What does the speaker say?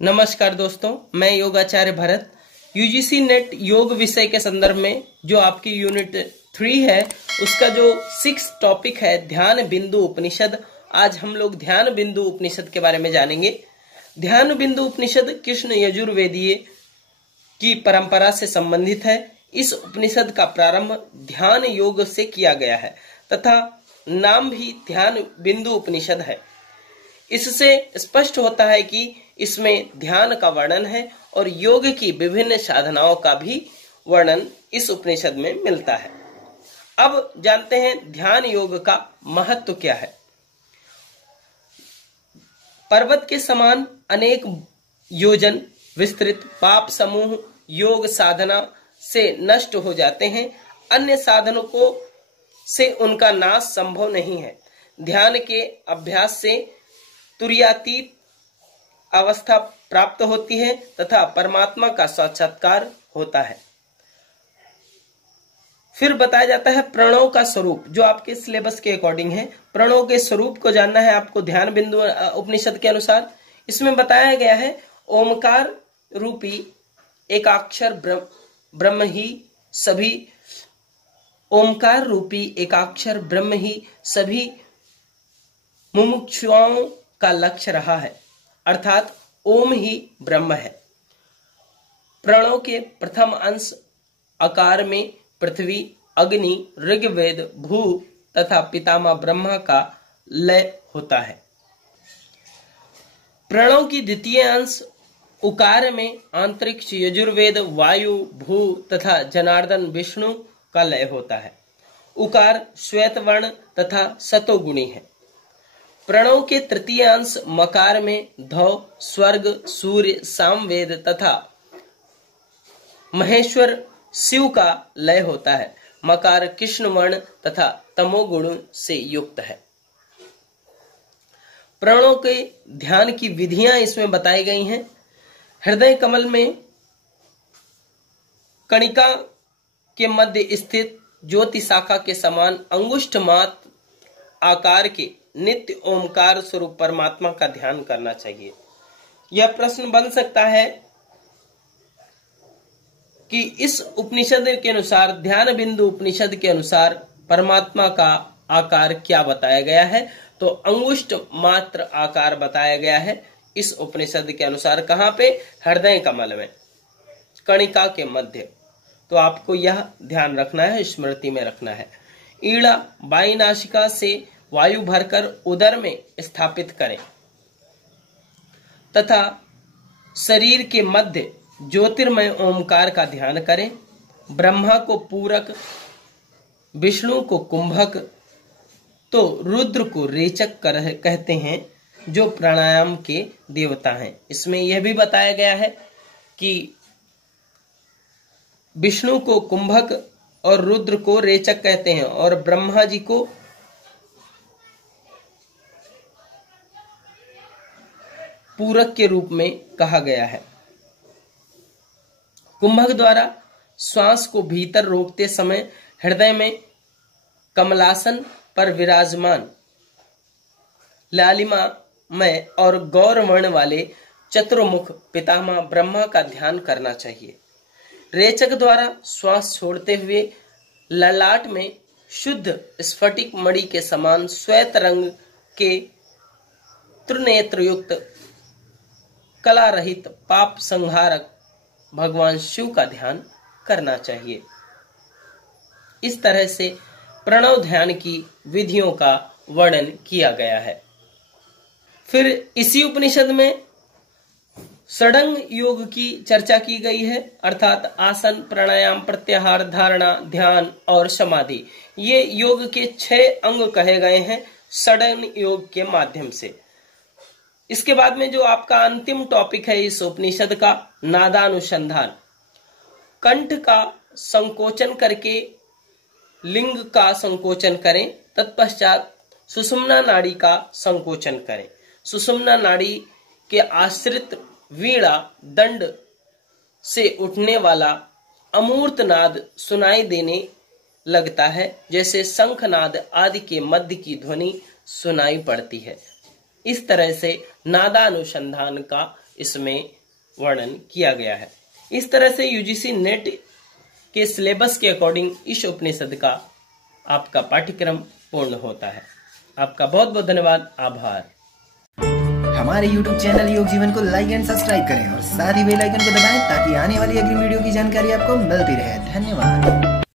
नमस्कार दोस्तों, मैं योगाचार्य भरत। यूजीसी नेट योग विषय के संदर्भ में जो आपकी यूनिट 3 है उसका जो 6 टॉपिक है ध्यान बिंदु उपनिषद। आज हम लोग ध्यान बिंदु उपनिषद के बारे में जानेंगे। ध्यान बिंदु उपनिषद कृष्ण यजुर्वेदीय की परंपरा से संबंधित है। इस उपनिषद का प्रारंभ ध्यान योग से किया गया है तथा नाम भी ध्यान बिंदु उपनिषद है। इससे स्पष्ट होता है कि इसमें ध्यान का वर्णन है और योग की विभिन्न साधनाओं का भी वर्णन इस उपनिषद में मिलता है। अब जानते हैं ध्यान योग का महत्व क्या है। पर्वत के समान अनेक योजन विस्तृत पाप समूह योग साधना से नष्ट हो जाते हैं। अन्य साधनों को से उनका नाश संभव नहीं है। ध्यान के अभ्यास से तुर्यातीत अवस्था प्राप्त होती है तथा परमात्मा का साक्षात्कार होता है। फिर बताया जाता है प्रणव का स्वरूप, जो आपके सिलेबस के अकॉर्डिंग है। प्रणव के स्वरूप को जानना है आपको ध्यान बिंदु उपनिषद के अनुसार। इसमें बताया गया है ओमकार रूपी एकाक्षर ब्रह्म ही सभी ओमकार रूपी एकाक्षर ब्रह्म ही सभी मुमुक्षुओं का लक्ष्य रहा है, अर्थात ओम ही ब्रह्म है। प्रणव के प्रथम अंश आकार में पृथ्वी, अग्नि, ऋग्वेद, भू तथा पितामह ब्रह्मा का लय होता है। प्रणव की द्वितीय अंश उकार में अंतरिक्ष, यजुर्वेद, वायु, भू तथा जनार्दन विष्णु का लय होता है। उकार श्वेत वर्ण तथा सतोगुणी है। प्रणव के तृतीय अंश मकार में धौ, स्वर्ग, सूर्य, सामवेद तथा महेश्वर शिव का लय होता है। मकार कृष्ण वर्ण तथा तमोगुण से युक्त है। प्रणव के ध्यान की विधियां इसमें बताई गई हैं। हृदय कमल में कणिका के मध्य स्थित ज्योति शाखा के समान अंगुष्ठ मात्र आकार के नित्य ओमकार स्वरूप परमात्मा का ध्यान करना चाहिए। यह प्रश्न बन सकता है कि इस उपनिषद के अनुसार, ध्यान बिंदु उपनिषद के अनुसार परमात्मा का आकार क्या बताया गया है। तो अंगुष्ठ मात्र आकार बताया गया है इस उपनिषद के अनुसार। कहां पे? हृदय कमल में, कणिका के मध्य। तो आपको यह ध्यान रखना है, स्मृति में रखना है। ईड़ा बाई नासिका से वायु भरकर उदर में स्थापित करें तथा शरीर के मध्य ज्योतिर्मय ओमकार का ध्यान करें। ब्रह्मा को पूरक, विष्णु को कुंभक तो रुद्र को रेचक कहते हैं, जो प्राणायाम के देवता हैं। इसमें यह भी बताया गया है कि विष्णु को कुंभक और रुद्र को रेचक कहते हैं और ब्रह्मा जी को पूरक के रूप में कहा गया है। कुंभक द्वारा श्वास को भीतर रोकते समय हृदय में कमलासन पर विराजमान लालिमा में और गौरवर्ण वाले चतुर्मुख पितामह ब्रह्मा का ध्यान करना चाहिए। रेचक द्वारा श्वास छोड़ते हुए ललाट में शुद्ध स्फटिक मणि के समान श्वेत रंग के त्रिनेत्र युक्त कला रहित पाप संहारक भगवान शिव का ध्यान करना चाहिए। इस तरह से प्रणव ध्यान की विधियों का वर्णन किया गया है। फिर इसी उपनिषद में षडंग योग की चर्चा की गई है, अर्थात आसन, प्राणायाम, प्रत्याहार, धारणा, ध्यान और समाधि। ये योग के 6 अंग कहे गए हैं षडंग योग के माध्यम से। इसके बाद में जो आपका अंतिम टॉपिक है इस उपनिषद का, नादानुसंधान। कंठ का संकोचन करके लिंग का संकोचन करें, तत्पश्चात सुषुम्ना नाड़ी का संकोचन करें। सुषुम्ना नाड़ी के आश्रित वीणा दंड से उठने वाला अमूर्त नाद सुनाई देने लगता है, जैसे शंखनाद आदि के मध्य की ध्वनि सुनाई पड़ती है। इस तरह से नादानुसंधान का इसमें वर्णन किया गया है। इस तरह से यूजीसी नेट के सिलेबस के अकॉर्डिंग इस उपनिषद का आपका पाठ्यक्रम पूर्ण होता है। आपका बहुत बहुत धन्यवाद, आभार। हमारे YouTube चैनल योग जीवन को लाइक एंड सब्सक्राइब करें और साथ ही बेल आइकन को दबाएं ताकि आने वाली अगली वीडियो की जानकारी आपको मिलती रहे। धन्यवाद।